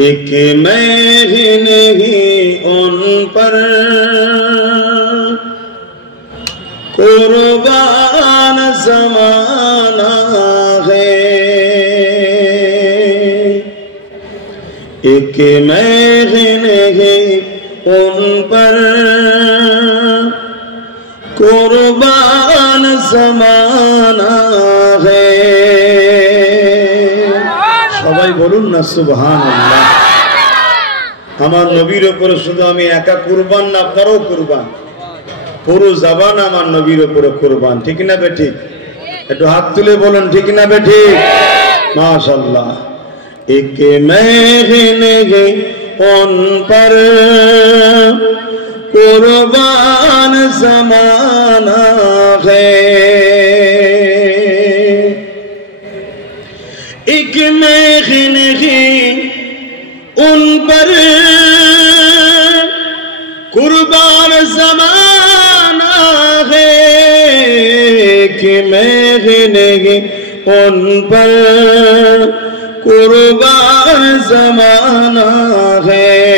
एक मैं ही नहीं उन पर कुर्बान ज़माना है। एक मैं ही नहीं उन पर कुर्बान ज़माना है। সবাই বলুন না সুবহানাল্লাহ। আমার নবীর উপরে শুধু আমি একা কুরবান না, আপনারাও কুরবান। পুরো জবান আমার নবীর উপরে কুরবান, ঠিক না বেঠিক? একটু হাত তুলে বলুন ঠিক না বেঠিক? মাশাআল্লাহ। एक मैं ही नहीं उन पर कुर्बान ज़माना है। एक मैं ही नहीं उन पर कुर्बान ज़माना है। कि मैं ही नहीं उन पर कुर्बान ज़माना है।